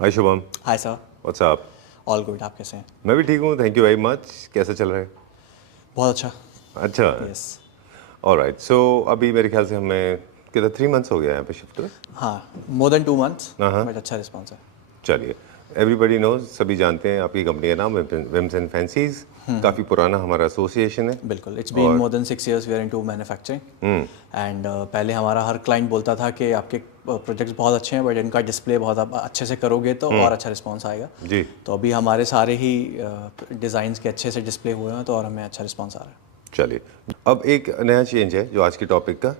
हाय Shubham. Hi sir. What's up? All good, आप कैसे हैं? मैं भी ठीक हूँ, थैंक यू वेरी मच। कैसा चल रहा है? बहुत अच्छा। अच्छा। यस। ऑलराइट, सो अभी मेरे ख्याल से हमें कितना 3 मंथ्स हो गया यहाँ पे शिफ्ट हुए। हाँ, मोर देन 2 मंथ्स, हाँ, बट अच्छा रिस्पॉन्स है। चलिए। एवरीबडी नोज, सभी जानते हैं आपकी कंपनी का नाम विम्स एंड फैंसीज। काफ़ी पुराना हमारा एसोसिएशन है। बिल्कुल, इट्स बीन और more than 6 years we are into manufacturing. And पहले हमारा हर क्लाइंट बोलता था कि आपके प्रोजेक्ट्स बहुत अच्छे हैं, बट इनका डिस्प्ले बहुत आप अच्छे से करोगे तो और अच्छा रिस्पॉन्स आएगा। जी, तो अभी हमारे सारे ही डिज़ाइंस के अच्छे से डिस्प्ले हुए हैं, तो और हमें अच्छा रिस्पॉन्स आ रहा है। चलिए। अब एक नया चेंज है जो आज के टॉपिक का।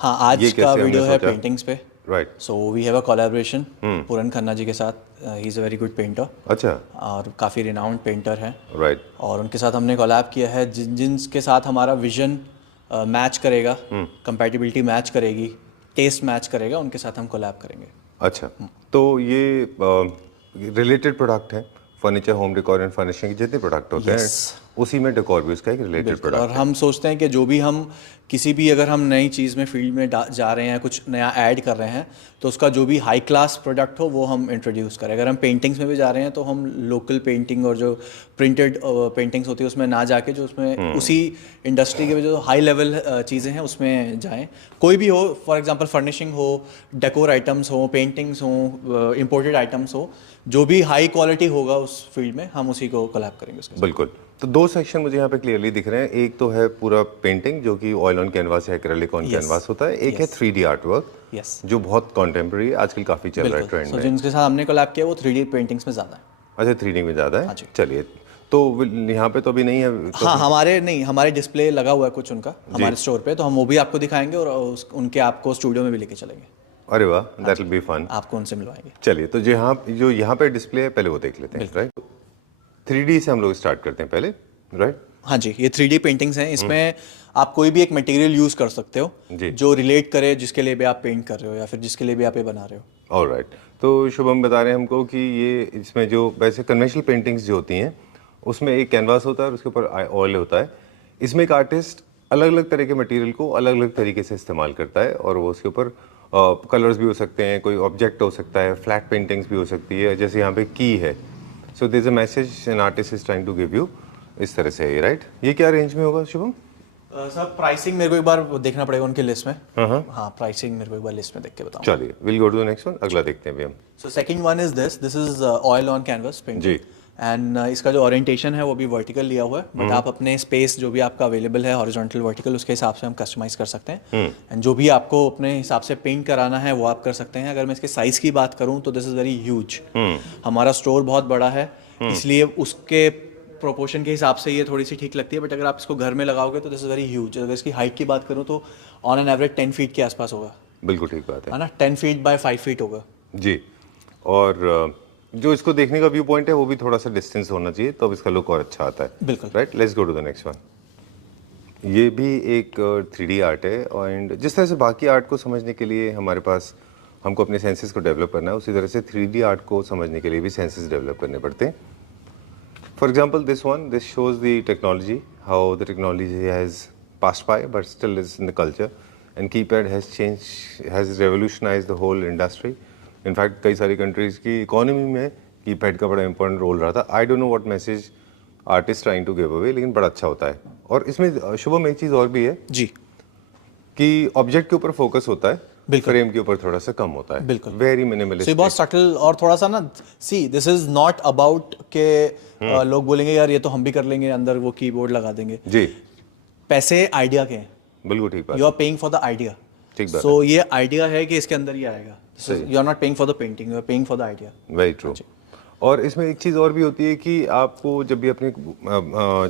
हाँ, आज ये का कैसे हमने वीडियो है सोचा? पेंटिंग्स पे। Right. So we have a collaboration Puran Khanna ji के साथ। He is a very good painter अच्छा। और काफ़ी रिनाउंड पेंटर हैं। राइट। और उनके साथ हमने कोलैब किया है, जिनके साथ हमारा विजन मैच करेगा, कंपैटिबिलिटी मैच करेगी, टेस्ट मैच करेगा, उनके साथ हम कोलैब करेंगे। अच्छा, तो ये रिलेटेड प्रोडक्ट है। Furniture, home decor and furnishing के जितने प्रोडक्ट होते हैं यस, उसी में डेकोर भी उसका एक रिलेटेड बिल्कुल। और प्रोडक्ट है। हम सोचते हैं कि जो भी हम किसी भी अगर हम नई चीज़ में फील्ड में जा रहे हैं, कुछ नया ऐड कर रहे हैं, तो उसका जो भी हाई क्लास प्रोडक्ट हो वो हम इंट्रोड्यूस करें। अगर हम पेंटिंग्स में भी जा रहे हैं तो हम लोकल पेंटिंग और जो प्रिंटेड पेंटिंग्स होती है उसमें ना जाके जो उसमें उसी इंडस्ट्री के जो हाई लेवल चीज़ें हैं उसमें जाएं। कोई भी हो, फॉर एग्जांपल फर्निशिंग हो, डेकोर आइटम्स हो, पेंटिंग्स हो, इंपोर्टेड आइटम्स हो, जो भी हाई क्वालिटी होगा उस फील्ड में हम उसी को कोलैब करेंगे उसके साथ। बिल्कुल। तो दो सेक्शन मुझे यहाँ पे क्लियरली दिख रहे हैं। एक तो है पूरा पेंटिंग जो कि ऑयल ऑन कैनवास या एक्रेलिक ऑन यस, कैनवास होता है। एक है yes, 3D art work yes, जो बहुत कॉन्टेम्प्रेरी है, आजकल काफ़ी चल रहा है बिल्कुल। ट्रेंड सो में। जिनके साथ हमने कोलैब किया वो 3D पेंटिंग्स में ज़्यादा है। अच्छा, 3D में ज़्यादा हाँ है। जी। चलिए, तो यहाँ पे तो अभी नहीं है तो हाँ, हमारे नहीं, हमारे डिस्प्ले लगा हुआ है कुछ उनका जी। हमारे स्टोर पे, तो हम वो भी आपको दिखाएंगे और उनके आपको स्टूडियो में भी लेके चलेंगे। अरे वाह, हाँ दैट जी, विल बी फन। आपको उनसे मिलवाएंगे। चलिए, तो जो यहाँ पे डिस्प्ले है पहले वो देख लेते हैं। बिल्कुल। राइट, 3D से हम लोग स्टार्ट करते हैं पहले। राइट। हाँ जी, ये 3D पेंटिंग्स हैं। इसमें आप कोई भी एक मटेरियल यूज़ कर सकते हो जी। जो रिलेट करे जिसके लिए भी आप पेंट कर रहे हो या फिर जिसके लिए भी आप ये बना रहे हो। ऑलराइट, तो शुभम बता रहे हैं हमको कि ये इसमें जो वैसे कन्वेंशनल पेंटिंग्स जो होती हैं उसमें एक कैनवास होता है और उसके ऊपर ऑयल होता है। इसमें एक आर्टिस्ट अलग अलग तरह के मटेरियल को अलग अलग तरीके से इस्तेमाल करता है और वो उसके ऊपर कलर्स भी हो सकते हैं, कोई ऑब्जेक्ट हो सकता है, फ्लैट पेंटिंग्स भी हो सकती है, जैसे यहाँ पे की है। So this a message an artist is trying to give you, इस तरह से है। राइट, ये क्या रेंज में होगा शुभम? सर प्राइसिंग मेरे को एक बार देखना पड़ेगा उनके लिस्ट में। हाँ, हाँ, प्राइसिंग मेरे को एक बार लिस्ट में देख के बताऊँ। चलिए, will go to the next one. अगला देखते हैं अभी हम। So second one is this is oil on canvas painting. जी। एंड इसका जो ओरिएंटेशन है वो भी वर्टिकल लिया हुआ है, बट आप अपने स्पेस जो भी आपका अवेलेबल है हॉरिजॉन्टल वर्टिकल उसके हिसाब से हम कस्टमाइज कर सकते हैं। एंड जो भी आपको अपने हिसाब से पेंट कराना है वो आप कर सकते हैं। अगर मैं इसके साइज की बात करूं तो दिस इज़ वेरी ह्यूज। हमारा स्टोर बहुत बड़ा है, इसलिए उसके प्रोपोर्शन के हिसाब से ये थोड़ी सी ठीक लगती है, बट अगर आप इसको घर में लगाओगे तो दिस इज़ वेरी ह्यूज। अगर इसकी हाइट की बात करूँ तो ऑन एन एवरेज 10 फीट के आसपास होगा, बिल्कुल ठीक बात है। है ना। 10 फीट बाय 5 फीट होगा जी। और जो इसको देखने का व्यू पॉइंट है वो भी थोड़ा सा डिस्टेंस होना चाहिए, तो अब इसका लुक और अच्छा आता है। बिल्कुल। Right, let's go to the next one. ये भी एक 3D आर्ट है, एंड जिस तरह से बाकी आर्ट को समझने के लिए हमारे पास हमको अपने सेंसेस को डेवलप करना है, उसी तरह से 3D आर्ट को समझने के लिए भी सेंसेस डेवलप करने पड़ते हैं। For example this shows the technology, how the technology has passed by but still is in the culture, and keypad has revolutionize the whole industry. In fact कई सारी कंट्रीज़ की इकोनॉमी में कीपैड का बड़ा important role रहा था। I don't know what message artist trying to give away, लेकिन बड़ा अच्छा होता है। और इसमें शुभम एक चीज़ और भी है जी। कि ऑब्जेक्ट के ऊपर फोकस होता है, बिल्कुल। फ्रेम के ऊपर थोड़ा सा कम होता है। बिल्कुल। वेरी So, ये मिनिमलिस्टिक। बहुत सटल और थोड़ा सा ना, सी दिस इज नॉट अबाउट के लोग बोलेंगे यार ये तो हम भी कर लेंगे, अंदर वो कीबोर्ड लगा देंगे। जी, पैसे आइडिया के हैं, बिल्कुल ठीक बात यू है। Are paying for the idea. ठीक बात सो ये आइडिया है कि इसके अंदर ये आएगा। सही। You are not paying for the painting, you are paying for the idea. Very true. और इसमें एक चीज़ और भी होती है कि आपको जब भी अपने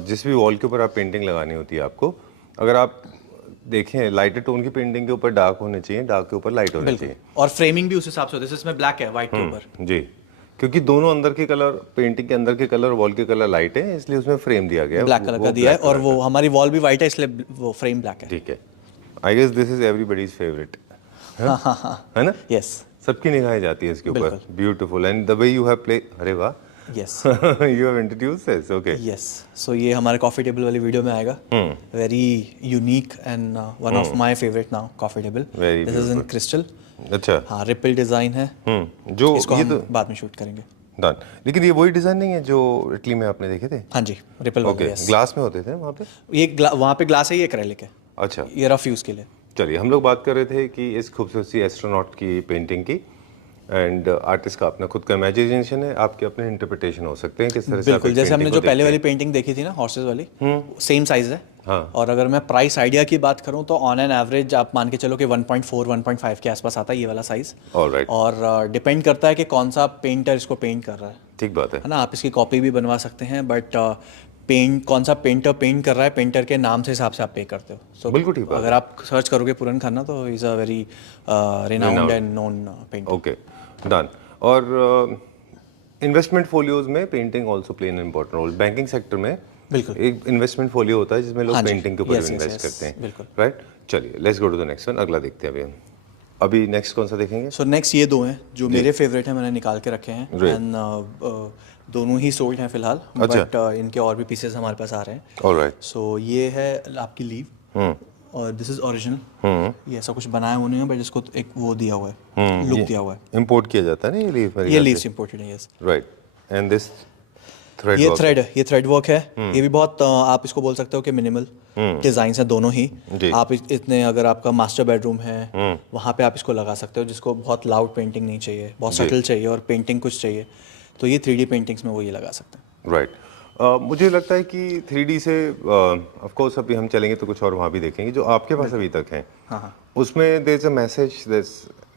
जिस भी वॉल के ऊपर आप पेंटिंग लगानी होती है, आपको अगर आप देखें लाइटर टोन की पेंटिंग के ऊपर डार्क होने चाहिए, डार्क के ऊपर लाइट होने बिल्कुल। चाहिए। और फ्रेमिंग भी उस हिसाब से होती है। इसमें ब्लैक है व्हाइट के ऊपर। जी, क्योंकि दोनों अंदर के कलर, पेंटिंग के अंदर के कलर, वॉल के कलर लाइट है, इसलिए उसमें फ्रेम दिया गया है, ब्लैक कलर वो का दिया है, black और color वो हमारी वॉल भी व्हाइट है इसलिए वो फ्रेम ब्लैक का। है। ठीक है। I guess this is everybody's favourite, है ना? यस, सबकी निगाहें जाती है इसके ऊपर। बिल्कुल। Beautiful, and the way you have play, अरे वाह, yes, you have introduced this. Okay. Yes. So ये हमारे कॉफी टेबल वाली वीडियो में आएगा। Very unique and one of my favourite now, coffee table. Very this is in beautiful. Crystal अच्छा। हाँ, ripple design है, जो इसको ये हम तो बाद में शूट करेंगे। डन। लेकिन ये वही डिजाइन नहीं है जो इटली में आपने देखे थे? हाँ जी, रिपल वाला, ओके, यस। ग्लास में होते थे वहाँ पे? ये वहाँ पे ग्लास है, ये एक्रेलिक है, अच्छा, ये रफ यूज़ के लिए। चलिए हम लोग बात कर रहे थे कि इस खूबसूरत सी एस्ट्रोनॉट की पेंटिंग की, एंड आर्टिस्ट का अपना खुद का इमेजिनेशन है, आपके अपने इंटरप्रिटेशन हो सकते हैं किस तरह से आप बिल्कुल, एक जैसे हमने पेंटिंग जो को पहले देखते वाली हैं। पेंटिंग देखी थी ना, हॉर्सेस वाली, सेम साइज़ है। हाँ। और अगर मैं प्राइस आइडिया की बात करूँ तो ऑन एन एवरेज आप मान के चलो कि 1.4 1.5 के आसपास आता है ये वाला साइज़। ऑलराइट, और डिपेंड करता है कि कौन सा पेंटर इसको पेंट कर रहा है ठीक बात है। ना। आप इसकी कॉपी भी बनवा सकते हैं, बट पेंट कौन सा पेंटर पेंट कर रहा है, पेंटर के नाम से हिसाब से आप पे करते हो। सो बिल्कुल ठीक बात अगर आप सर्च करोगे पुरन खन्ना तो is a very renowned and known painter. Okay, done. और इन्वेस्टमेंट फोलियोज में painting also play an important role. Banking sector में बिल्कुल। एक इन्वेस्टमेंट फोलियो होता है जिसमें लोग हाँ जी, पेंटिंग के ऊपर yes, yes, इन्वेस्ट yes, करते हैं, बिल्कुल। राइट? चलिए let's go to the next one, अगला देखते हैं अभी हम। अभी नेक्स्ट कौन सा देखेंगे? सो नेक्स्ट ये दो हैं जो मेरे फेवरेट हैं, मैंने निकाल के रखे हैं, एंड दोनों ही सोल्ड हैं फिलहाल, अच्छा। बट इनके और भी पीसेस हमारे पास आ रहे हैं। ऑलराइट। सो ये है आपकी लीव, और दिस इज ओरिजिनल। ये ऐसा कुछ बनाया हुआ नहीं है, बट इसको एक वो दिया हुआ है, लुक दिया हुआ है। इंपोर्ट किया जाता है ना ये लीफ? ये लीव्स इंपोर्टेड है, yes. Right. And this thread, ये थ्रेड वर्क है। ये भी बहुत आप इसको बोल सकते हो कि मिनिमल डिजाइन है दोनों ही। जी। आप इतने, अगर आपका मास्टर बेडरूम है वहाँ पे आप इसको लगा सकते हो, जिसको बहुत लाउड पेंटिंग नहीं चाहिए, बहुत सटल चाहिए और पेंटिंग कुछ चाहिए, तो ये 3D पेंटिंग्स में वो ये लगा सकते हैं। राइट। मुझे लगता है कि 3D से ऑफ कोर्स अभी हम चलेंगे तो कुछ और वहाँ भी देखेंगे जो आपके पास अभी तक हैं। हाँ। उसमें देयर इज अ मैसेज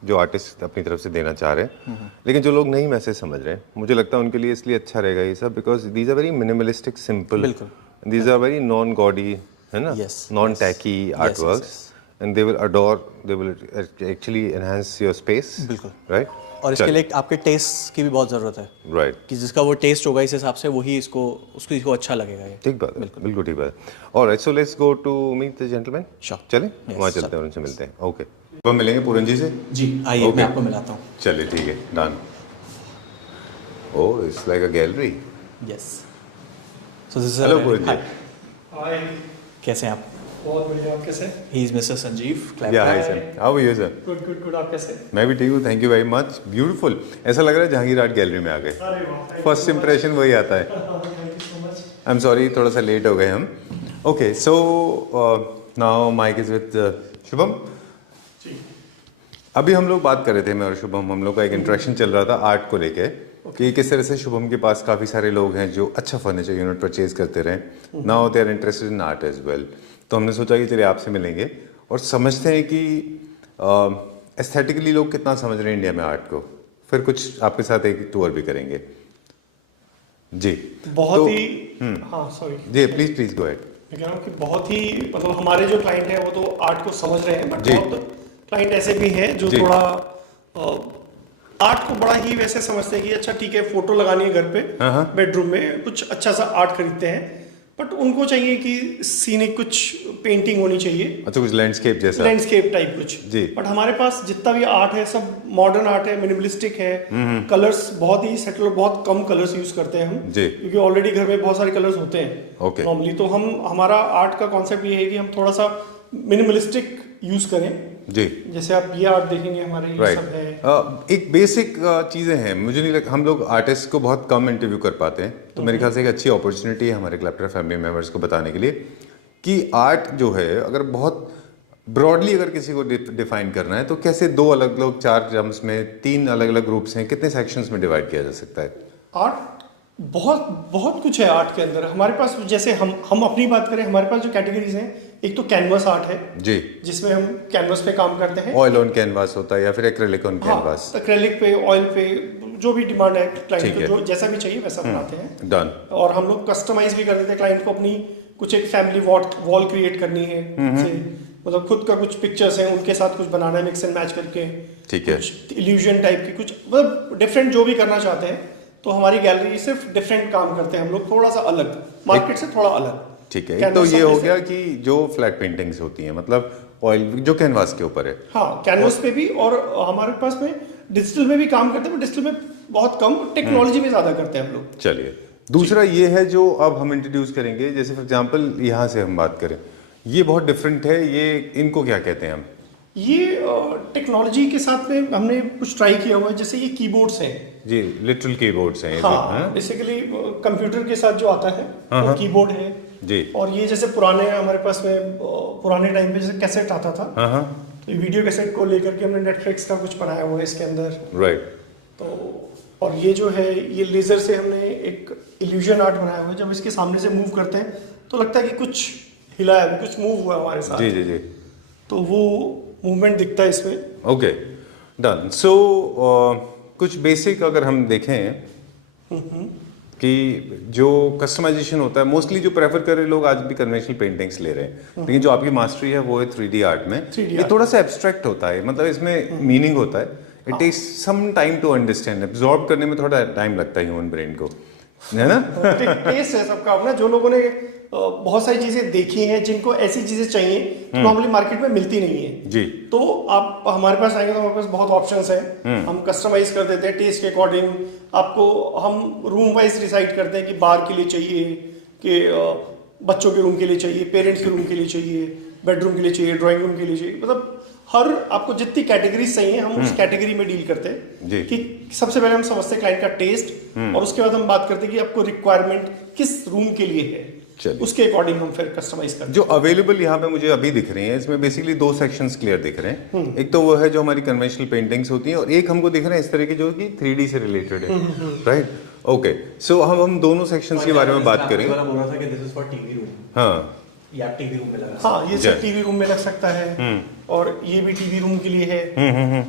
जो आर्टिस्ट अपनी तरफ से देना चाह रहे हैं, लेकिन जो लोग नहीं मैसेज समझ रहे हैं, मुझे लगता है उनके लिए इसलिए अच्छा रहेगा ये सब, because these are very minimalistic, simple, बिल्कुल। These are very non gaudy, है ना, Yes, non tacky art works, and they will adore, they will actually enhance your space, बिल्कुल। राइट? और इसके लिए आपके टेस्ट की भी बहुत ज़रूरत है, राइट, कि जिसका वो टेस्ट होगा इस हिसाब से वही इसको अच्छा लगेगा ये। ठीक बात है, बिल्कुल ठीक बात है। Alright, so let's go to meet the gentleman. Sure. चलें, वहाँ चलते हैं और उनसे मिलते हैं। ओके, हम मिलेंगे पूरन जी से। जी आइए, Okay. मैं आपको मिलाता हूँ। चलिए ठीक है, done. Oh, it's like a gallery. Yes. So this is hello Puran ji. Hi, कैसे हैं आप? बहुत बढ़िया। आप कैसे? He is mister Sanjeev. Yeah hi sir, how are you sir? Good good good. आप कैसे? मैं भी ठीक हूँ, thank you very much, beautiful. ऐसा लग रहा है जहांगीर आर्ट गैलरी में आ गए। अरे वाह, फर्स्ट इंप्रेशन वही आता है। Thank you so much. I am sorry, थोड़ा सा लेट हो गए हम। Okay, so now mike is with Shubham. जी। अभी हम लोग बात कर रहे थे, मैं और शुभम, हम लोग का एक इंटरेक्शन चल रहा था आर्ट को लेके, कि किस तरह से शुभम के पास काफ़ी सारे लोग हैं जो अच्छा फर्नीचर यूनिट परचेज करते रहे। Now they are interested in art as well. तो हमने सोचा कि चलिए आपसे मिलेंगे और समझते हैं कि एस्थेटिकली लोग कितना समझ रहे हैं इंडिया में आर्ट को। फिर कुछ आपके साथ एक टूर भी करेंगे जी। बहुत तो- ही हाँ, सॉरी। जी प्लीज प्लीज गो अहेड। मैं कह रहा हूँ कि बहुत ही, मतलब हमारे जो क्लाइंट हैं वो तो आर्ट को समझ रहे हैं, बट जी। बहुत क्लाइंट ऐसे भी हैं जो जी। थोड़ा आर्ट को बड़ा ही वैसे समझते हैं कि अच्छा ठीक है, फोटो लगानी है घर पे, बेडरूम में कुछ अच्छा सा आर्ट खरीदते हैं, बट उनको चाहिए कि सीनिक कुछ पेंटिंग होनी चाहिए, अच्छा, कुछ लैंडस्केप जैसा। लैंडस्केप टाइप कुछ। जी। बट हमारे पास जितना भी आर्ट है सब मॉडर्न आर्ट है, मिनिमलिस्टिक है, कलर्स बहुत ही सेटल, बहुत कम कलर्स यूज करते हैं हम जी। क्योंकि ऑलरेडी घर में बहुत सारे कलर्स होते हैं Okay. नॉर्मली। तो हमारा आर्ट का कॉन्सेप्ट ये है कि हम थोड़ा सा मिनिमलिस्टिक यूज करें। जी, जैसे आप ये आर्ट देखेंगे हमारे, ये राइट। सब है। एक बेसिक चीज़ें हैं, मुझे नहीं लगता हम लोग आर्टिस्ट को बहुत कम इंटरव्यू कर पाते हैं, तो मेरे ख्याल से एक अच्छी अपॉर्चुनिटी है हमारे क्लैप्टर फैमिली मेम्बर्स को बताने के लिए कि आर्ट जो है, अगर बहुत ब्रॉडली अगर किसी को डिफाइन करना है तो कैसे दो अलग अलग, चार टर्म्स में, तीन अलग अलग ग्रुप्स हैं, कितने सेक्शंस में डिवाइड किया जा सकता है? आर्ट बहुत बहुत कुछ है आर्ट के अंदर हमारे पास। जैसे हम अपनी बात करें, हमारे पास जो कैटेगरीज हैं, एक तो कैनवस आर्ट है जी, जिसमें हम कैनवस पे काम करते हैं। ऑयल ऑन कैनवास होता है या फिर एक्रेलिक ऑन कैनवास? एक्रेलिक पे, ऑयल पे, जो भी डिमांड है क्लाइंट ठीक को, है। जो जैसा भी चाहिए वैसा बनाते हैं। डन। और हम लोग कस्टमाइज भी कर देते हैं क्लाइंट को, अपनी कुछ एक फैमिली वॉल क्रिएट करनी है, मतलब खुद का कुछ पिक्चर्स हैं उनके साथ कुछ बनाना है मिक्स एंड मैच करके, ठीक है। कुछ इल्यूजन टाइप की, कुछ मतलब डिफरेंट जो भी करना चाहते हैं। तो हमारी गैलरी सिर्फ डिफरेंट काम करते हैं हम लोग, थोड़ा सा अलग, मार्केट से थोड़ा अलग। ठीक है, एक Canvas तो ये सब हो जैसे- गया कि जो फ्लैट पेंटिंग्स होती हैं, मतलब ऑयल जो कैनवास के ऊपर है। हाँ, कैनवस पे भी, और हमारे पास में डिजिटल में भी काम करते हैं, डिजिटल में बहुत कम, टेक्नोलॉजी में ज्यादा करते हैं हम लोग। चलिए, दूसरा ये है जो अब हम इंट्रोड्यूस करेंगे, जैसे फॉर एग्जांपल यहाँ से हम बात करें, ये बहुत डिफरेंट है, ये इनको क्या कहते हैं हम? ये टेक्नोलॉजी के साथ में हमने कुछ ट्राई किया हुआ है, जैसे ये कीबोर्ड्स हैं। जी, लिटरल कीबोर्ड्स हैं ये तो, हाँ, बेसिकली कंप्यूटर के साथ जो आता है वो कीबोर्ड है जी। और ये जैसे पुराने हमारे पास में पुराने टाइम पे जैसे कैसेट आता था, तो ये वीडियो कैसेट को लेकर के हमने नेटफ्लिक्स का कुछ बनाया हुआ है इसके अंदर। राइट। तो और ये जो है ये लेजर से हमने एक इल्यूजन आर्ट बनाया हुआ है, जब इसके सामने से मूव करते हैं तो लगता है कि कुछ हिला है, कुछ मूव हुआ हमारे साथ। जी जी जी। तो वो मूवमेंट दिखता है इसमें। Okay, done. सो कुछ बेसिक अगर हम देखें कि जो कस्टमाइजेशन होता है, मोस्टली जो प्रेफर कर रहे लोग आज भी कन्वेंशनल पेंटिंग्स ले रहे हैं, लेकिन जो आपकी मास्टरी है वो है 3D आर्ट में। 3D ये थोड़ा सा एब्स्ट्रैक्ट होता है, मतलब इसमें मीनिंग होता है। It takes some time to understand, absorb करने में थोड़ा टाइम लगता है ह्यूमन ब्रेन को, है ना? टेस्ट है सबका अपना। जो लोगों ने बहुत सारी चीजें देखी हैं, जिनको ऐसी चीजें चाहिए तो नॉर्मली मार्केट में मिलती नहीं है जी। तो आप हमारे पास आएंगे तो हमारे पास बहुत ऑप्शंस हैं। हम कस्टमाइज कर देते हैं टेस्ट के अकॉर्डिंग। आपको हम रूम वाइज डिसाइड करते हैं कि बार के लिए चाहिए, कि बच्चों के रूम के लिए चाहिए, पेरेंट्स के रूम के लिए चाहिए, बेडरूम के लिए चाहिए, ड्राइंग रूम के लिए चाहिए। मतलब हर आपको जितनी कैटेगरीज चाहिए हम उस कैटेगरी में डील करते हैं कि सबसे पहले हम समझते हैं क्लाइंट का टेस्ट और उसके बाद हम बात करते हैं कि आपको रिक्वायरमेंट किस रूम के लिए है, उसके अकॉर्डिंग हम फिर कस्टमाइज करते हैं। जो अवेलेबल यहाँ पे मुझे अभी दिख रही हैं, इसमें बेसिकली दो सेक्शंस क्लियर दिख रहे हैं। एक तो वो है जो हमारी कन्वेंशनल पेंटिंग्स होती हैं, और एक हमको दिख रहे हैं इस तरह की जो कि 3D से रिलेटेड है, राइट? ओके, सो हम दोनों सेक्शंस के बारे में बात करेंगे। बोल रहा था कि this is for TV room. हाँ, या टीवी रूम में लगा। हाँ, ये सब टीवी रूम में लग सकता है और ये भी टीवी रूम के लिए है।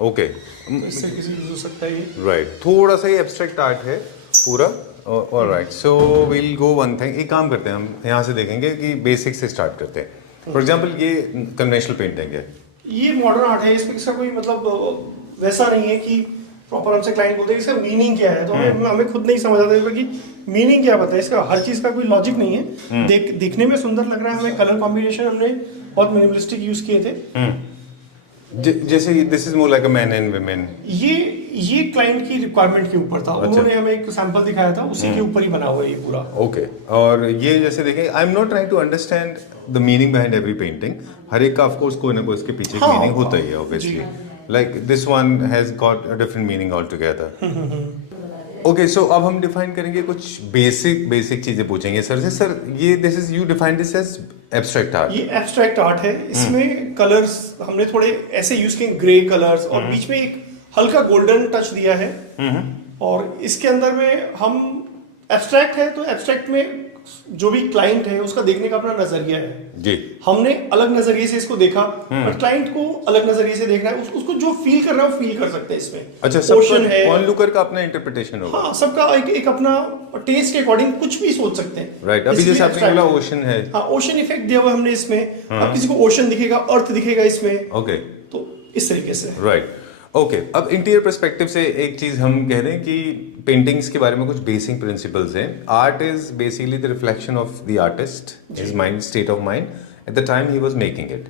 ओके, तो इससे किसी यूज हो सकता है ये। राइट। थोड़ा सा ही एब्स्ट्रैक्ट आर्ट है पूरा। Alright, so will go one thing. एक काम करते हैं, हम यहाँ से देखेंगे कि बेसिक से स्टार्ट करते हैं। फॉर एग्जांपल ये कन्वेंशनल पेंटिंग है, ये मॉडर्न आर्ट है। इसमें इसका कोई मतलब वैसा नहीं है कि प्रॉपर हमसे क्लाइंट बोलते हैं इसका मीनिंग क्या है, तो हमें खुद नहीं समझ आता कि मीनिंग क्या बताए इसका। हर चीज का कोई लॉजिक नहीं है। देखने में सुंदर लग रहा है हमें। कलर कॉम्बिनेशन हमने बहुत मिनिमलिस्टिक यूज किए थे। जैसे this is more like a man and women. ये क्लाइंट की रिक्वायरमेंट के ऊपर था। उन्होंने हमें एक सैंपल दिखाया था, उसी के ऊपर ही बना हुआ है ये पूरा। ओके, और ये जैसे देखें, I am not trying to understand the meaning behind every painting. हर एक का ऑफ कोर्स कोई ना कोई इसके पीछे हाँ, मीनिंग होता ही है obviously. Like this one has got a different meaning all together. Okay, so अब हम डिफाइन करेंगे कुछ बेसिक चीजें पूछेंगे सर से। सर, ये this is you define this as abstract art. ये एब्स्ट्रैक्ट आर्ट है। इसमें कलर्स हमने थोड़े ऐसे यूज किए, ग्रे कलर्स, और बीच में एक हल्का गोल्डन टच दिया है। और इसके अंदर में हम एब्स्ट्रैक्ट है तो एब्स्ट्रैक्ट में जो भी क्लाइंट है उसका देखने का अपना नजरिया है जी। हमने अलग नजरिए से इसको देखा, बट क्लाइंट को अलग नजरिए से देखना है। उसको जो फील कर रहा है वो फील कर सकते हैं इसमें। अच्छा, ओशन है, ऑनलुकर का अपना इंटरप्रिटेशन होगा। हाँ, सबका एक अपना टेस्ट के अकॉर्डिंग कुछ भी सोच सकते हैं। राइट, अभी जैसे आपने बोला ओशन है। हाँ, ओशन इफेक्ट दिया हुआ हमने इसमें। अब किसी को ओशन दिखेगा, अर्थ दिखेगा इसमें। ओके, तो इस तरीके से। राइट। ओके, अब इंटीरियर पर्सपेक्टिव से एक चीज हम कह रहे हैं कि पेंटिंग्स के बारे में कुछ बेसिक प्रिंसिपल्स हैं। Art is basically the reflection of the artist, his mind, state of mind at the time he was making it,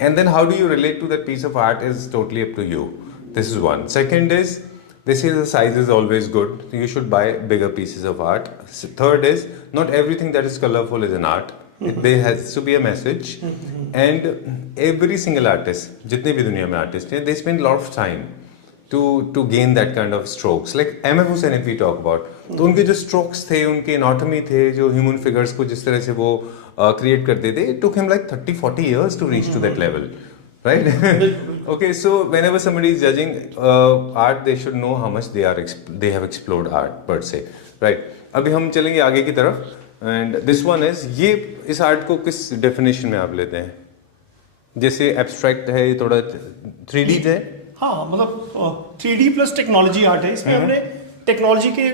and then how do you relate to that piece of art is totally up to you. This is one. Second is this is the size is always good, so you should buy bigger pieces of art. Third is not everything that is colorful is an art. There has to be a message, and every single artist, जितने भी दुनिया में artist हैं, they spend lot of time to gain that kind of strokes. Like M.F. Hussain, if we talk about, तो उनके जो strokes थे, उनके anatomy थे, जो human figures को जिस तरह से वो create करते थे, it took him like 30-40 years to reach to that level. Right? Okay, so whenever somebody is judging art, they should know how much they have explored art per se. Right? अभी हम चलेंगे आगे की तरफ, and this one is, ये इस art को किस डेफिनेशन में आप लेते हैं? जैसे एब्स्ट्रैक्ट है, ये थोड़ा 3D है। हाँ, मतलब 3D प्लस टेक्नोलॉजी आर्ट है। इसमें हमने टेक्नोलॉजी के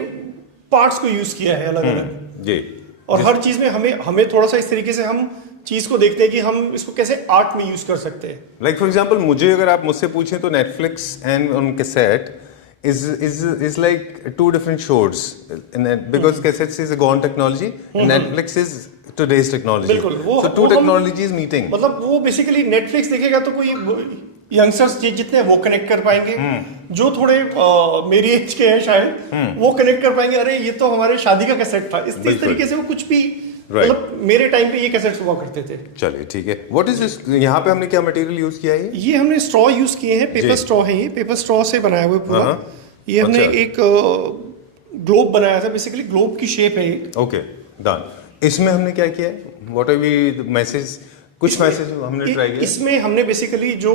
पार्ट्स को यूज किया है अलग अलग जी। और हर चीज में हमें थोड़ा सा इस तरीके से हम चीज को देखते हैं कि हम इसको कैसे आर्ट में यूज कर सकते हैं। लाइक फॉर एग्जांपल, मुझे अगर आप मुझसे पूछें तो Netflix and on cassette is like two different shores, because cassettes is a gone technology, Netflix is today's technology. बिल्कुल, so two technologies meeting. मतलब वो बेसिकली नेटफ्लिक्स देखेगा तो कोई यंगस्टर्स जितने वो कनेक्ट कर पाएंगे, जो थोड़े मेरी एज के हैं शायद वो कनेक्ट कर पाएंगे, अरे ये तो हमारे शादी का कैसेट था। इस तरीके से वो कुछ भी Right. मतलब मेरे टाइम पे ये कैसेट्स हुआ करते थे। चलिए ठीक है, व्हाट इज दिस, यहाँ पे हमने क्या मटेरियल यूज किया है? ये हमने स्ट्रॉ यूज किए हैं, पेपर जी। स्ट्रॉ है, ये पेपर स्ट्रॉ से बनाया हुआ है पूरा। हाँ। ये हमने अच्छा। एक ग्लोब बनाया था, बेसिकली ग्लोब की शेप है ये। Okay done. इसमें हमने क्या किया है, व्हाट आर वी मैसेज, कुछ मैसेज हमने ट्राई किया? इसमें हमने बेसिकली जो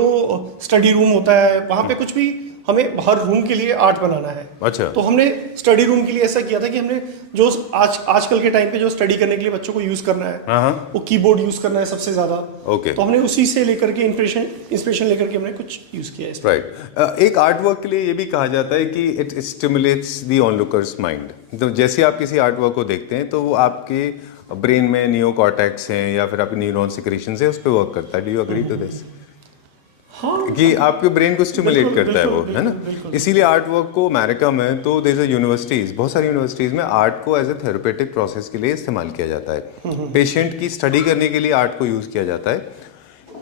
स्टडी रूम होता है वहाँ पे कुछ भी हमें हर रूम के लिए आर्ट बनाना है। अच्छा। तो हमने स्टडी रूम के लिए ऐसा किया था कि हमने जो आजकल के टाइम पे जो स्टडी करने के लिए बच्चों को यूज करना है, हाँ। वो कीबोर्ड यूज करना है सबसे ज्यादा। ओके। तो हमने उसी से लेकर के इंस्पिरेशन लेकर के हमने कुछ यूज किया है इसमें। राइट। एक आर्ट वर्क के लिए ये भी कहा जाता है कि इट स्टिमुलेट्स द ऑनलुकर्स माइंड। तो जैसे आप किसी आर्ट वर्क को देखते हैं तो वो आपके ब्रेन में नियोकॉर्टेक्स हैं या फिर आपके न्यूरॉन सिक्रीशंस है, उस पर वर्क करता है। Do you agree to this? हाँ, कि आपके ब्रेन को स्टिमुलेट बिल्कुल, करता है वो, बिल्कुल, है ना? बिल्कुल। इसीलिए आर्ट वर्क को अमेरिका में तो देयर इज यूनिवर्सिटीज, बहुत सारी यूनिवर्सिटीज में आर्ट को एज ए थेरेपेटिक प्रोसेस के लिए इस्तेमाल किया जाता है। पेशेंट की स्टडी करने के लिए आर्ट को यूज किया जाता है।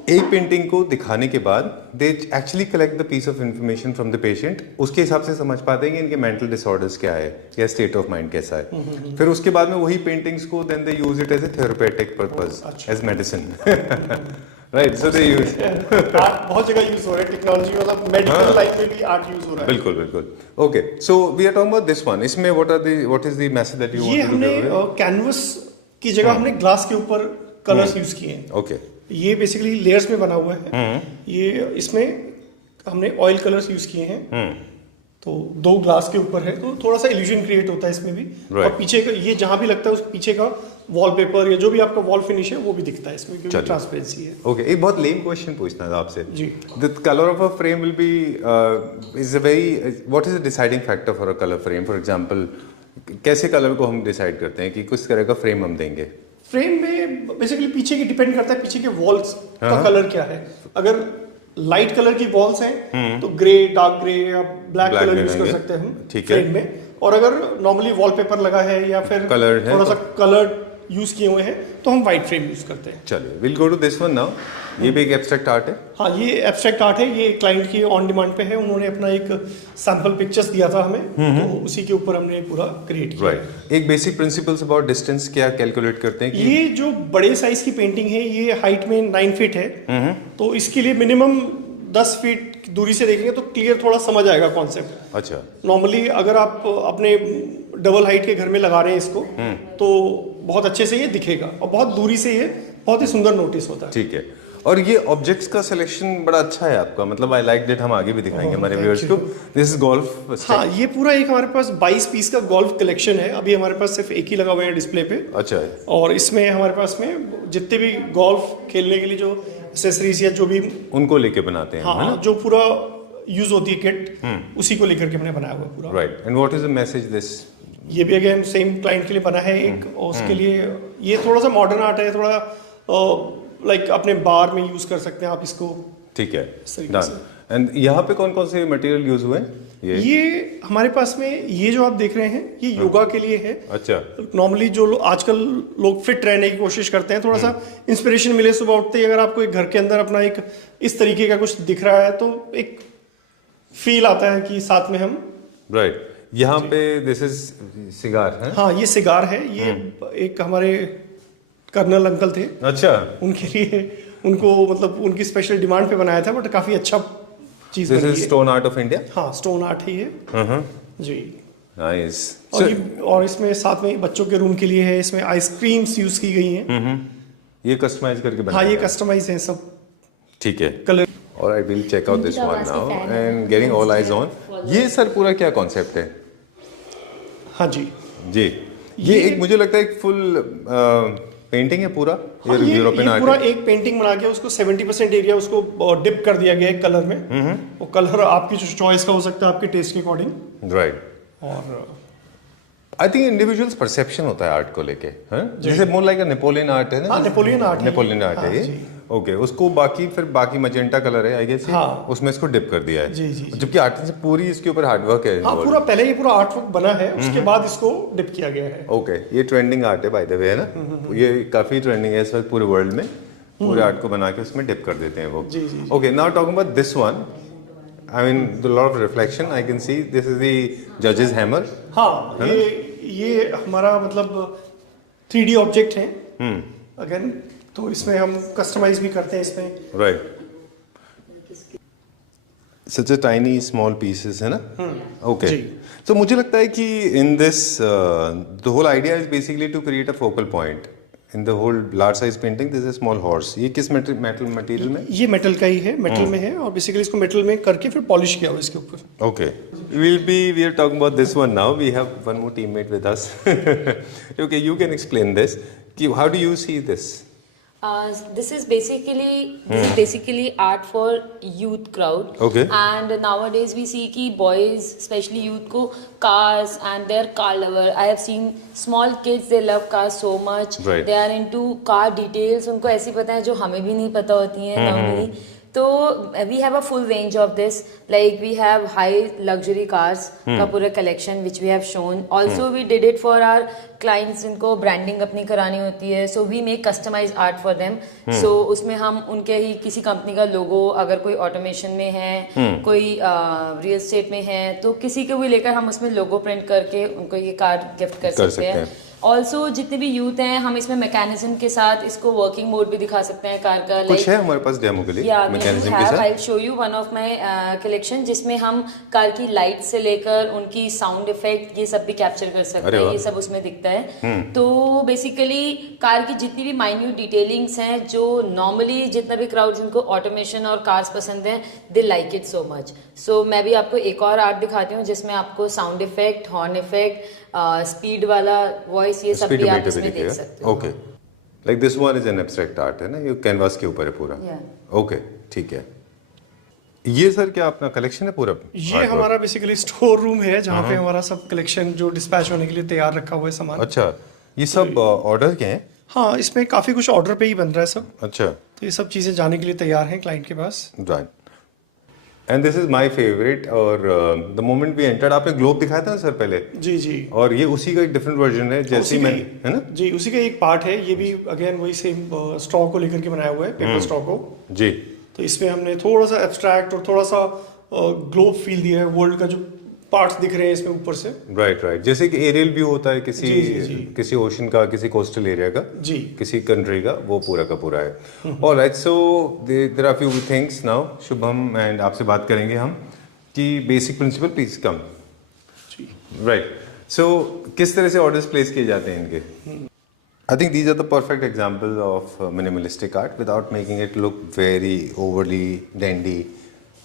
एक पेंटिंग को दिखाने के बाद they actually collect the piece of information from the patient, उसके हिसाब से समझ पाते हैं कि इनके मेंटल डिसऑर्डर्स क्या है या स्टेट ऑफ माइंड कैसा है। फिर उसके बाद में वही पेंटिंग्स को then they use it as a therapeutic purpose, as medicine. Right, so they use art बहुत जगह यूज हो रहा है, टेक्नोलॉजी मतलब मेडिकल लाइन में भी आर्ट यूज हो रहा है। बिल्कुल बिल्कुल। Okay, so we are talking about this one. इसमें what is the message that you ये वांट टू हमने गिव? कैनवस की जगह हमने ग्लास के ऊपर कलर्स यूज किए हैं। ओके। ये बेसिकली लेयर्स में बना हुआ है। ये इसमें हमने ऑयल कलर्स यूज किए हैं। तो 2 ग्लास के ऊपर है तो थोड़ा सा इल्यूजन क्रिएट होता है इसमें भी। Right. और पीछे का ये जहां भी लगता है उस पीछे का वॉलपेपर या जो भी आपका वॉल फिनिश है वो भी दिखता है इसमें, क्योंकि ट्रांसपेरेंसी है। ओके, एक बहुत लेम क्वेश्चन पूछना था आपसे जी। The colour of a frame will be is a very, what is the deciding factor for a colour frame? For example कैसे कलर को हम डिसाइड करते हैं कि किस तरह का फ्रेम हम देंगे? फ्रेम में बेसिकली पीछे की डिपेंड करता है पीछे के वॉल्स का कलर क्या है। अगर लाइट कलर की वॉल्स हैं तो ग्रे, डार्क ग्रे या ब्लैक Black कलर में यूज कर रहेंगे। सकते हैं हम ठीक है। फ्रेम में। और अगर नॉर्मली वॉलपेपर लगा है या फिर Colored है थोड़ा सा तो- कलर यूज किए हुए हैं तो हम व्हाइट फ्रेम यूज करते हैं। चलिए, will go to this one now. ये भी एक एब्स्ट्रैक्ट आर्ट है। हाँ, ये एब्स्ट्रैक्ट आर्ट है। ये क्लाइंट की ऑन डिमांड पे है, उन्होंने अपना एक सैंपल पिक्चर्स दिया था हमें, तो उसी के ऊपर हमने पूरा क्रिएट किया। राइट। एक बेसिक प्रिंसिपल्स अबाउट डिस्टेंस क्या कैलकुलेट करते हैं कि ये जो बड़े साइज की पेंटिंग है ये हाइट में 9 फीट है, तो इसके लिए मिनिमम 10 फीट दूरी से देखेंगे तो क्लियर थोड़ा समझ आएगा कॉन्सेप्ट। अच्छा। नॉर्मली अगर आप अपने डबल हाइट के घर में लगा रहे हैं इसको तो बहुत अच्छे से ये दिखेगा और बहुत दूरी से ये बहुत ही सुंदर नोटिस होता है। ठीक है। और ये ऑब्जेक्ट्स का सिलेक्शन बड़ा अच्छा है आपका, मतलब आई लाइक दैट। हम आगे भी दिखाएंगे हमारे व्यूअर्स को। This is golf. हाँ, ये पूरा एक हमारे पास 22 पीस का गोल्फ कलेक्शन है। अभी हमारे पास सिर्फ एक ही लगा हुआ है डिस्प्ले पे। अच्छा है। और इसमें हमारे पास में जितने भी गोल्फ खेलने के लिए जो एक्सेसरीज या जो भी उनको लेके बनाते हैं, है हाँ ना? जो पूरा यूज होती है किट, उसी को लेकर के हमने बनाया हुआ है पूरा। Right. And what is the message this? ये भी अगेन सेम क्लाइंट के लिए बना है एक, और उसके लिए ये थोड़ा सा मॉडर्न आर्ट है, थोड़ा लाइक अपने बार में यूज कर सकते हैं आप इसको। ठीक है, इस तरीके डन। एंड यहाँ पे कौन कौन से मटेरियल यूज हुए हैं? ये हमारे पास में ये जो आप देख रहे हैं ये योगा के लिए है। अच्छा। नॉर्मली जो आजकल लोग फिट रहने की कोशिश करते हैं, थोड़ा सा इंस्पिरेशन मिले सुबह उठते ही, अगर आपको एक घर के अंदर अपना एक इस तरीके का कुछ दिख रहा है तो एक फील आता है कि साथ में हम। राइट। यहाँ पे दिस इज सिगार है। हाँ, ये सिगार है। ये एक हमारे कर्नल अंकल थे, अच्छा। उनके लिए, उनको मतलब उनकी स्पेशल डिमांड पे बनाया था, बट काफी अच्छा चीज दिस बनी इज है। Stone art of India. हाँ, स्टोन आर्ट है ये जी। नाइस। और इसमें साथ में बच्चों के रूम के लिए है, इसमें आइसक्रीम्स यूज की गई हैं। ये कस्टमाइज करके हाँ, बनाया ये है। कस्टमाइज है सब ठीक है। कलर। और I will check out this one now and getting all eyes on. ये सर पूरा क्या कॉन्सेप्ट है? हाँ जी, जी, ये एक मुझे लगता है एक फुल पेंटिंग है पूरा। हाँ, ये यूरोपियन ये पूरा आर्ट है। एक पेंटिंग बना के उसको 70% एरिया उसको डिप कर दिया गया है कलर में। वो कलर आपकी जो चॉइस का हो सकता है, आपके टेस्ट के अकॉर्डिंग। राइट। और आई थिंक इंडिविजुअल्स परसेप्शन होता है आर्ट को लेके, हैं? जैसे मोर लाइक अ नेपोलियन आर्ट है ना? हाँ, नेपोलियन आर्ट है ये। नेपोलियन आर्ट है हाँ, ये। जी। ओके, उसको बाकी मजेंटा कलर है आई गेस, हाँ। उसमें इसको डिप कर दिया है। जी, जी, जी। जबकि आर्टिस्ट पूरी इसके ऊपर हार्डवर्क है हाँ, involved। पूरा पहले ये पूरा आर्टवर्क बना है, उसके बाद इसको डिप किया गया है। ओके, ये ट्रेंडिंग आर्ट है बाय द वे, है ना? ये काफी ट्रेंडिंग है इस वक्त पूरे वर्ल्ड में। पूरे आर्ट को बना के उसमें डिप कर देते हैं वो। जी, जी, जी। Okay, now talking about this one, I mean the lot of reflection I can see. This is the जजेस हैमर। हाँ, ये हमारा मतलब 3D ऑब्जेक्ट हैं अगेन, तो इसमें हम कस्टमाइज भी करते हैं इसमें। Right, such a tiny small pieces है ना? ओके, तो मुझे लगता है कि in this the whole idea is basically to create a focal point in the whole large size painting. This is small horse. ये किस मेटल मटेरियल में? ये मेटल का ही है, मेटल में है, और बेसिकली इसको मेटल में करके फिर पॉलिश किया हुआ इसके ऊपर। Okay. We are talking about this one now. We have one more teammate with us. Okay, you can explain this. How do you see this? This is basically art for youth crowd. Okay. And nowadays we see कि boys, especially youth को cars and they're car lover. I have seen small kids, they love cars so much. Right. They are into car details. उनको ऐसी पता है जो हमें भी नहीं पता होती हैं normally. तो we have a full range of this, like we have high luxury cars का पूरा collection which we have shown. Also we did it for our clients, इनको ब्रांडिंग अपनी करानी होती है, so we make customise art for them. So उसमें हम उनके ही किसी कंपनी का लोगो, अगर कोई ऑटोमेशन में है, कोई रियल एस्टेट में है, तो किसी को भी लेकर हम उसमें लोगो प्रिंट करके उनको ये कार्ड गिफ्ट कर सकते हैं। ऑल्सो जितने भी यूथ हैं, हम इसमें मैकेनिज्म के साथ इसको वर्किंग मोड भी दिखा सकते हैं कार का। कुछ है हमारे पास डेमो के लिए मैकेनिज्म के साथ? I will show you one of my collection जिसमें हम कार की लाइट से लेकर उनकी साउंड इफेक्ट ये सब भी कैप्चर कर सकते हैं। ये सब उसमें दिखता है। तो बेसिकली कार की जितनी भी माइन्यूट डिटेलिंग्स हैं, जो नॉर्मली जितना भी क्राउड जिनको ऑटोमेशन और कार्स पसंद हैं, they like it so much. So मैं भी आपको एक और आर्ट दिखाती हूँ जिसमें आपको sound effect, horn effect, speed वाला वॉइस, ये सब भी आप इसमें देख सकते हो। Okay, like this one is an abstract art है ना, ये कैनवास के ऊपर है पूरा। ओके, ठीक है। ये सर क्या अपना कलेक्शन है पूरा? ये हमारा बेसिकली स्टोर रूम है जहाँ पे हमारा सब कलेक्शन जो डिस्पैच होने के लिए तैयार रखा हुआ है सामान। अच्छा, ये सब ऑर्डर के हैं? हाँ, इसमें काफी कुछ ऑर्डर पे ही बन रहा है सब। अच्छा, तो ये सब चीजें जाने के लिए तैयार हैं क्लाइंट के पास। Right, and this is my favourite. और द मोमेंट वी एंटर्ड, आपने ग्लोब दिखाया था ना सर पहले? जी जी। और ये उसी का एक डिफरेंट वर्जन है, जैसे मैं, है ना? जी, उसी का एक पार्ट है। ये भी अगेन वही सेम स्टॉक को लेकर के बनाया हुआ है, पेपर स्टॉक को। जी। तो इसमें हमने थोड़ा सा एब्स्ट्रैक्ट और थोड़ा सा ग्लोब फील दिया है। वर्ल्ड का जो पार्ट्स दिख रहे हैं इसमें ऊपर से। राइट राइट, जैसे कि एरियल व्यू होता है किसी किसी ओशन का, किसी कोस्टल एरिया का, जी, किसी कंट्री का, वो पूरा का पूरा है। Alright, so there are few things now. Shubham and आपसे बात करेंगे हम कि basic principle, please come. Right, so किस तरह से ऑर्डर्स प्लेस किए जाते हैं इनके? I think these are the perfect example of minimalistic art without making it look very overly dandy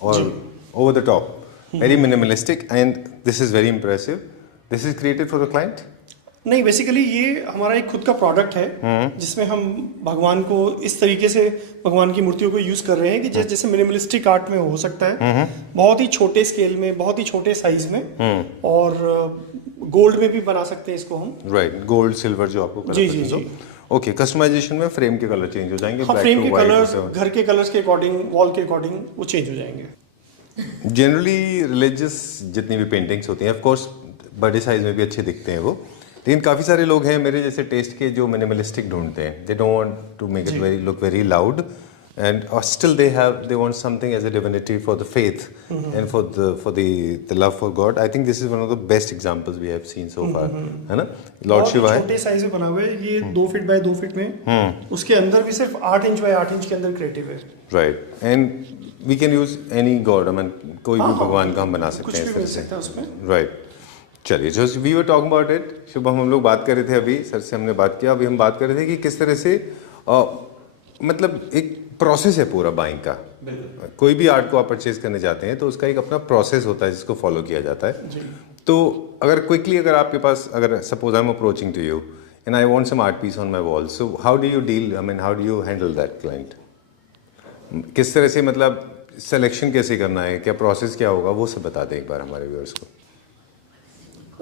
और over the top. Very minimalistic, and this is very impressive. This is created for the client? नहीं, basically ये हमारा एक खुद का product है जिसमें हम भगवान को इस तरीके से, भगवान की मूर्तियों को यूज कर रहे हैं कि जैसे मिनिमलिस्टिक आर्ट में हो सकता है, बहुत ही छोटे स्केल में, बहुत ही छोटे साइज में, और गोल्ड में भी बना सकते हैं इसको हम। राइट, गोल्ड सिल्वर जो आपको जी जी जी। ओके, कस्टमाइजेशन में फ्रेम के कलर चेंज हो जाएंगे? हाँ, फ्रेम के कलर्स, घर के कलर्स के अकॉर्डिंग, वॉल के अकॉर्डिंग वो चेंज हो जाएंगे। जनरली रिलीजियस जितनी भी पेंटिंग्स होती हैं, ऑफ कोर्स बड़े साइज में भी अच्छे दिखते हैं वो, लेकिन काफ़ी सारे लोग हैं मेरे जैसे टेस्ट के जो मिनिमलिस्टिक ढूंढते हैं। They don't want to make it very look very loud, and still they want something as a divinity for the faith and for the love for God. I think this is one of the best examples we have seen so far, है ना? Lord Shiva है, छोटे size में बना हुआ है ये, 2 feet by 2 feet में, उसके अंदर भी सिर्फ 8 इंच बाय 8 इंच के अंदर क्रिएटिव है। Right, and we can use any god, I mean कोई भी भगवान का हम बना सकते हैं इस तरह से, उसमें। राइट। चलिए, जो we were talking about it, Shubham, हम लोग बात कर रहे थे अभी, सर से हमने बात किया, अभी हम बात कर रहे थे कि किस तरह से मतलब एक प्रोसेस है पूरा बाइंग का। कोई भी आर्ट को आप परचेज करने जाते हैं तो उसका एक अपना प्रोसेस होता है जिसको फॉलो किया जाता है। तो अगर क्विकली, अगर आपके पास, अगर suppose I am approaching to you and I want some art piece on my wall, so how do you deal, I mean how do you handle that client? किस तरह से, मतलब सिलेक्शन कैसे करना है, क्या प्रोसेस क्या होगा, वो सब बता दें एक बार हमारे व्यूअर्स को।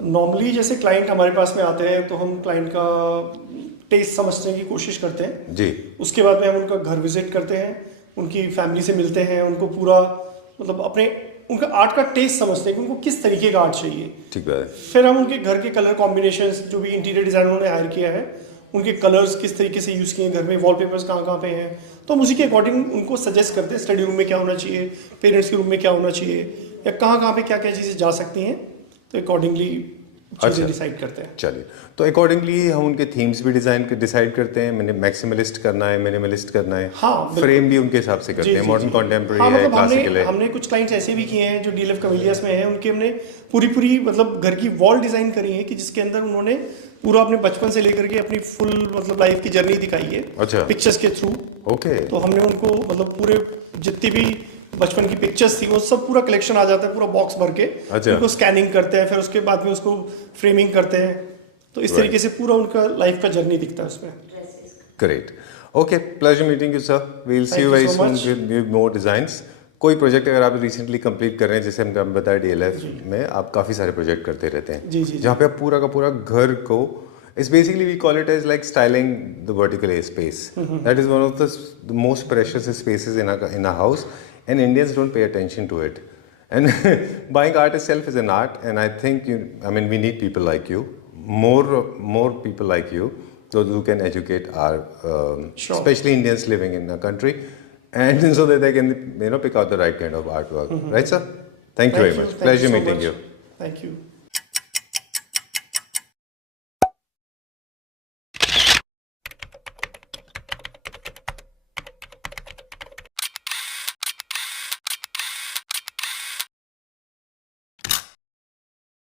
नॉर्मली जैसे क्लाइंट हमारे पास में आते हैं तो हम क्लाइंट का टेस्ट समझने की कोशिश करते हैं जी। उसके बाद में हम उनका घर विजिट करते हैं, उनकी फैमिली से मिलते हैं, उनको पूरा मतलब अपने उनका आर्ट का टेस्ट समझते हैं कि उनको किस तरीके का आर्ट चाहिए। ठीक है। फिर हम उनके घर के कलर कॉम्बिनेशंस, जो भी इंटीरियर डिजाइनर ने हायर किया है, उनके कलर्स किस तरीके से यूज़ किए हैं, घर में वॉलपेपर्स कहाँ कहाँ पे हैं, तो हम उसी के अकॉर्डिंग उनको सजेस्ट करते हैं स्टडी रूम में क्या होना चाहिए, पेरेंट्स के रूम में क्या होना चाहिए, या कहाँ कहाँ पे क्या क्या चीज़ें जा सकती हैं, तो अकॉर्डिंगली चीज़ें डिसाइड करते हैं। चलिए, तो अकॉर्डिंगली हम उनके थीम्स भी डिसाइड करते हैं। मैंने मैक्सिमलिस्ट करना है, मिनिमलिस्ट करना है, हाँ, बिल्कुल। फ्रेम भी उनके हिसाब से करते हैं, मॉडर्न कॉन्टेम्प्रेरी है, मतलब क्लासिकल है। हमने कुछ क्लाइंट्स ऐसे भी किए हैं जो डीएलएफ कैमेलियस में हैं, उनके हमने पूरी मतलब घर की वॉल डिजाइन करी है कि जिसके अंदर उन्होंने पूरा अपने बचपन से लेकर के अपनी फुल मतलब लाइफ की जर्नी दिखाई है, अच्छा। पिक्चर्स के थ्रू। ओके, तो हमने उनको मतलब पूरे जितनी भी बचपन की पिक्चर्स थी वो सब पूरा कलेक्शन आ जाता है, पूरा बॉक्स भर के। अच्छा। उनको स्कैनिंग करते हैं, फिर उसके बाद में उसको फ्रेमिंग करते हैं, तो इस तरीके से पूरा उनका लाइफ का जर्नी दिखता है उसमें। Great, okay, pleasure meeting you sir, we will see Thank you you very so soon much. With more designs. कोई प्रोजेक्ट अगर आप रिसेंटली कंप्लीट कर रहे हैं, जैसे हम बताया डीएलएफ में आप काफ़ी सारे प्रोजेक्ट करते रहते हैं, जी, जी, जी। जहाँ पे आप पूरा का पूरा घर को, it's basically we call it as like styling the vertical air space. That is one of the most precious spaces in a house, and Indians don't pay attention to it, and buying art itself is an art, and I think we need people like you, more people like you, those who can educate our Sure. especially Indians living in the country, and so that they can pick out the right kind of artwork. Right, sir? Thank you very much. Thank you Pleasure so meeting much. you. Thank you.